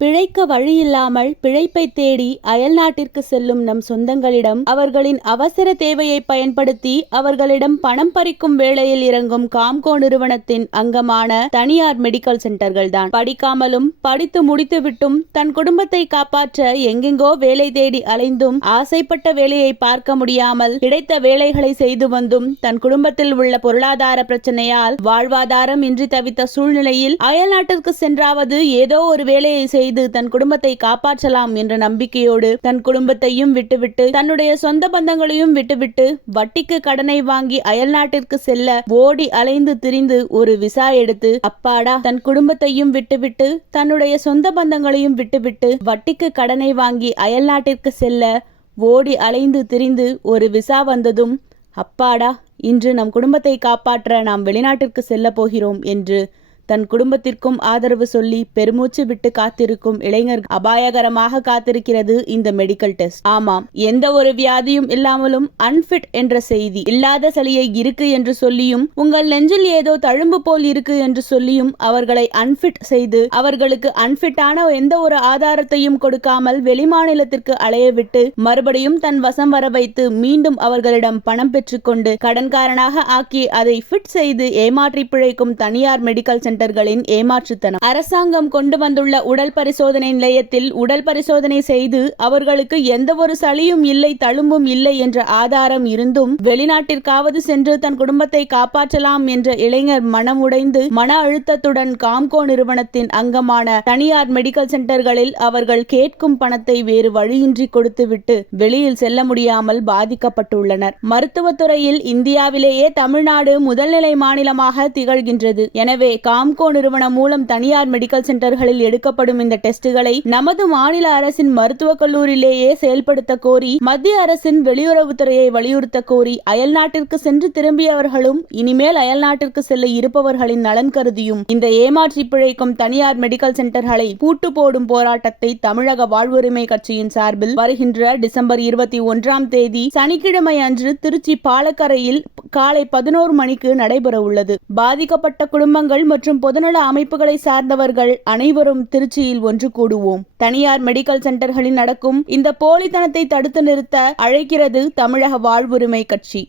பிழைக்க வழியில்லாமல் பிழைப்பை தேடி அயல்நாட்டிற்கு செல்லும் நம் சொந்தங்களிடம் அவர்களின் அவசர தேவையை பயன்படுத்தி அவர்களிடம் பணம் பறிக்கும் வேளையில் இறங்கும் காம்கோ நிறுவனத்தின் அங்கமான தனியார் மெடிக்கல் சென்டர்கள் தான். படிக்காமலும் படித்து முடித்துவிட்டும் தன் குடும்பத்தை காப்பாற்ற எங்கெங்கோ வேலை தேடி அலைந்தும் ஆசைப்பட்ட வேலையை பார்க்க முடியாமல் கிடைத்த வேலைகளை செய்து வந்தும் தன் குடும்பத்தில் உள்ள பொருளாதார பிரச்சனையால் வாழ்வாதாரம் இன்றி தவித்த சூழ்நிலையில் அயல்நாட்டிற்கு சென்றாவது ஏதோ ஒரு வேலையை செய்து தன் குடும்பத்தை காப்பாற்றலாம் என்ற நம்பிக்கையோடு தன் குடும்பத்தையும் விட்டுவிட்டு தன்னுடைய சொந்த பந்தங்களையும் விட்டுவிட்டு வட்டிக்கு கடனை வாங்கி அயல்நாட்டிற்கு செல்ல ஓடி அலைந்து திரிந்து ஒரு விசா எடுத்து அப்பாடா தன் குடும்பத்தையும் விட்டுவிட்டு தன்னுடைய சொந்த பந்தங்களையும் விட்டுவிட்டு வட்டிக்கு கடனை வாங்கி அயல்நாட்டிற்கு செல்ல ஓடி அலைந்து திரிந்து ஒரு விசா வந்ததும் அப்பாடா இன்று நம் குடும்பத்தை காப்பாற்ற நாம் வெளிநாட்டிற்கு செல்ல போகிறோம் என்று தன் குடும்பத்திற்கும் ஆதரவு சொல்லி பெருமூச்சு விட்டு காத்திருக்கும் இளைஞர் அபாயகரமாக காத்திருக்கிறது இந்த மெடிக்கல் டெஸ்ட். ஆமாம், எந்த ஒரு வியாதியும் இல்லாமலும் அன்பிட் என்ற செய்தி, இல்லாத சளியை இருக்கு என்று சொல்லியும் உங்கள் நெஞ்சில் ஏதோ தழும்பு போல் இருக்கு என்று சொல்லியும் அவர்களை அன்பிட் செய்து அவர்களுக்கு அன்பிட்டான எந்த ஒரு ஆதாரத்தையும் கொடுக்காமல் வெளிமாநிலத்திற்கு அலைய விட்டு மறுபடியும் தன் வசம் வர வைத்து மீண்டும் அவர்களிடம் பணம் பெற்றுக்கொண்டு கடன்காரனாக ஆக்கி அதை ஃபிட் செய்து ஏமாற்றி பிழைக்கும் தனியார் மெடிக்கல் சென்டர்களின் ஏமாற்றுத்தனம். அரசாங்கம் கொண்டு வந்துள்ள உடல் பரிசோதனை நிலையத்தில் உடல் பரிசோதனை செய்து அவர்களுக்கு எந்த ஒரு சளியும் இல்லை தழும்பும் இல்லை என்ற ஆதாரம் இருந்தும் வெளிநாட்டிற்காவது சென்று தன் குடும்பத்தை காப்பாற்றலாம் என்ற இளைஞர் மனம் உடைந்து மன அழுத்தத்துடன் காம்கோ நிறுவனத்தின் அங்கமான தனியார் மெடிக்கல் சென்டர்களில் அவர்கள் கேட்கும் பணத்தை வேறு வழியின்றி கொடுத்துவிட்டு வெளியில் செல்ல முடியாமல் பாதிக்கப்பட்டுள்ளனர். மருத்துவத்துறையில் இந்தியாவிலேயே தமிழ்நாடு முதல்நிலை மாநிலமாக திகழ்கின்றது. எனவே காம்கோ நிறுவனம் மூலம் தனியார் மெடிக்கல் சென்டர்களில் எடுக்கப்படும் இந்த டெஸ்டுகளை நமது மாநில அரசின் மருத்துவக் கல்லூரியிலேயே செயல்படுத்த கோரி மத்திய அரசின் வெளியுறவுத்துறையை வலியுறுத்த கோரி அயல்நாட்டிற்கு சென்று திரும்பியவர்களும் இனிமேல் அயல்நாட்டிற்கு செல்ல இருப்பவர்களின் நலன் கருதியும் இந்த ஏமாற்றி பிழைக்கும் தனியார் மெடிக்கல் சென்டர்களை பூட்டு போடும் போராட்டத்தை தமிழக வாழ்வுரிமை கட்சியின் சார்பில் வருகின்ற டிசம்பர் 21 சனிக்கிழமை அன்று திருச்சி பாலக்கரையில் காலை 11 மணிக்கு நடைபெற உள்ளது. பாதிக்கப்பட்ட குடும்பங்கள் மற்றும் பொதுநல அமைப்புகளை சார்ந்தவர்கள் அனைவரும் திருச்சியில் ஒன்று கூடுவோம். தனியார் மெடிக்கல் சென்டர்களில் நடக்கும் இந்த போலித்தனத்தை தடுத்து நிறுத்த அழைக்கிறது தமிழக வாழ்வுரிமை கட்சி.